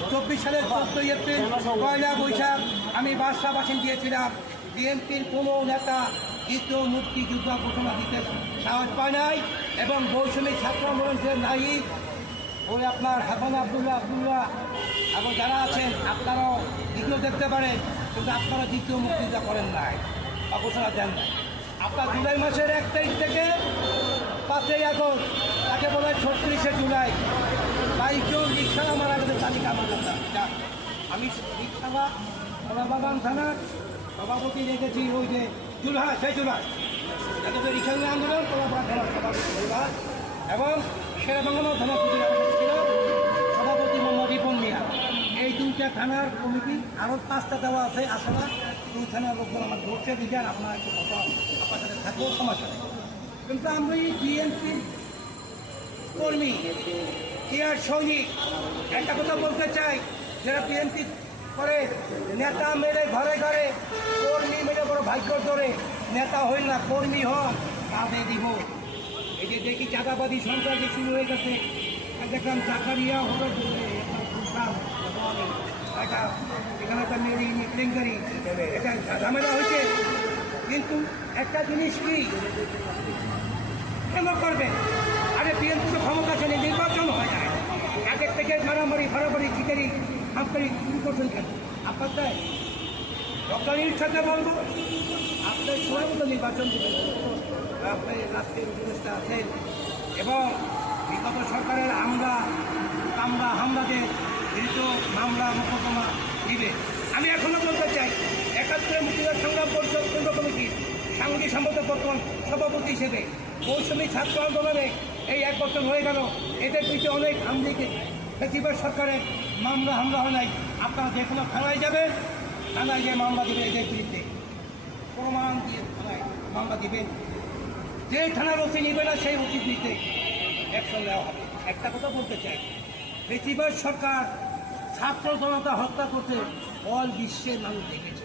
24 সালের 14 এপ্রিল পয়লা বৈশাখ আমি বাদশাবাসী দিয়েছিলাম। বিএনপির কোনো নেতা দ্বিতীয় মুক্তিযুদ্ধ ঘোষণা দিতে সাহস পায় নাই এবং বৈষম্যিক ছাত্র আন্দোলনের নাই ওই আপনার হাসান আবদুল্লাহ এবং যারা আছেন আপনারাও দ্বিতীয় দেখতে পারেন, কিন্তু আপনারা দ্বিতীয় মুক্তিযুদ্ধ করেন নাই বা ঘোষণা দেন নাই। আপনার জুলাই মাসের 1 তারিখ থেকে 5ই আগস্ট তাকে বলা হয় 36শে জুলাই 22 জন রিক্সাওয়ালা মারা গেছে তালিকা আমার কাছে। আমি রিক্সাওয়ালা কলাবাগান থানার সভাপতি রেখেছি ওই যে জুলাই যাতে রিক্সাওয়ালা আন্দোলন কলাবাগান থানার সভাপতি জুলাই এবং শেরেবাংলা থানার ছিল সভাপতি মোহাম্মদ রিপন মিয়া। এই 2টা থানার কমিটি আরও 5টা দেওয়া আছে। আসলে 2 থানার লোকজন আমার ধরছে দিলেন, আপনার একটু কথা আপনার সাথে থাকবো সমস্যা নেই। কিন্তু আমরা এই বিএনপির কর্মী ক্রিয়ার সৈনিক একটা কথা বলতে চাই, যারা বিএনপি করে নেতা মেরে ঘরে ঘরে কর্মী মেরে বড় ভাগ্য ধরে নেতা হইল না, কর্মী হন কাঁধে দিব। এই যে দেখি চাঁদাবাদী সন্ত্রাসী শুরু হয়ে গেছে, দেখলাম জাকারিয়া হলো এখানে একটা মেরি কেলেঙ্কারি এটা ঝামেলা হয়েছে। কিন্তু একটা জিনিস কি কেন করবে? আরে বিএনপি তো ক্ষমতা আছে, নির্বাচন হয় না, আগের থেকে মারামারি চিকারি হামকারি শুরু করছেন কেন? আপনার তাই সরকারির সাথে বলবো আপনার সময় মতো নির্বাচন দেবেন, আপনি রাষ্ট্রের উপদেষ্টা আছেন এবং বিগত সরকারের হামলাদের বিরুদ্ধ মামলা মোকদ্দমা দিবে। আমি এখনো বলতে চাই 71 মুক্তিযুদ্ধ সংগ্রাম পরিষদ কেন্দ্র কমিটির সাংগঠনিক সম্পাদক বর্তমান সভাপতি হিসেবে মৌসুমী ছাত্র আন্দোলনে এই 1 বছর হয়ে গেল, এদের পিছিয়ে অনেক আমদিকে ফেসিবাদ সরকারের হামলা হয় নাই। আপনারা যে কোনো থানায় যাবেন, থানায় গিয়ে মামলা দেবে, এদের বিরুদ্ধে প্রমাণ দিয়ে থানায় মামলা দিবেন। যে থানার ওসি নেবে না সেই ওসির বিরুদ্ধে অ্যাকশন নেওয়া হবে। একটা কথা বলতে চাই, ফেসিবাদ সরকার ছাত্র জনতা হত্যা করতে অল বিশ্বের মানুষ দেখেছে।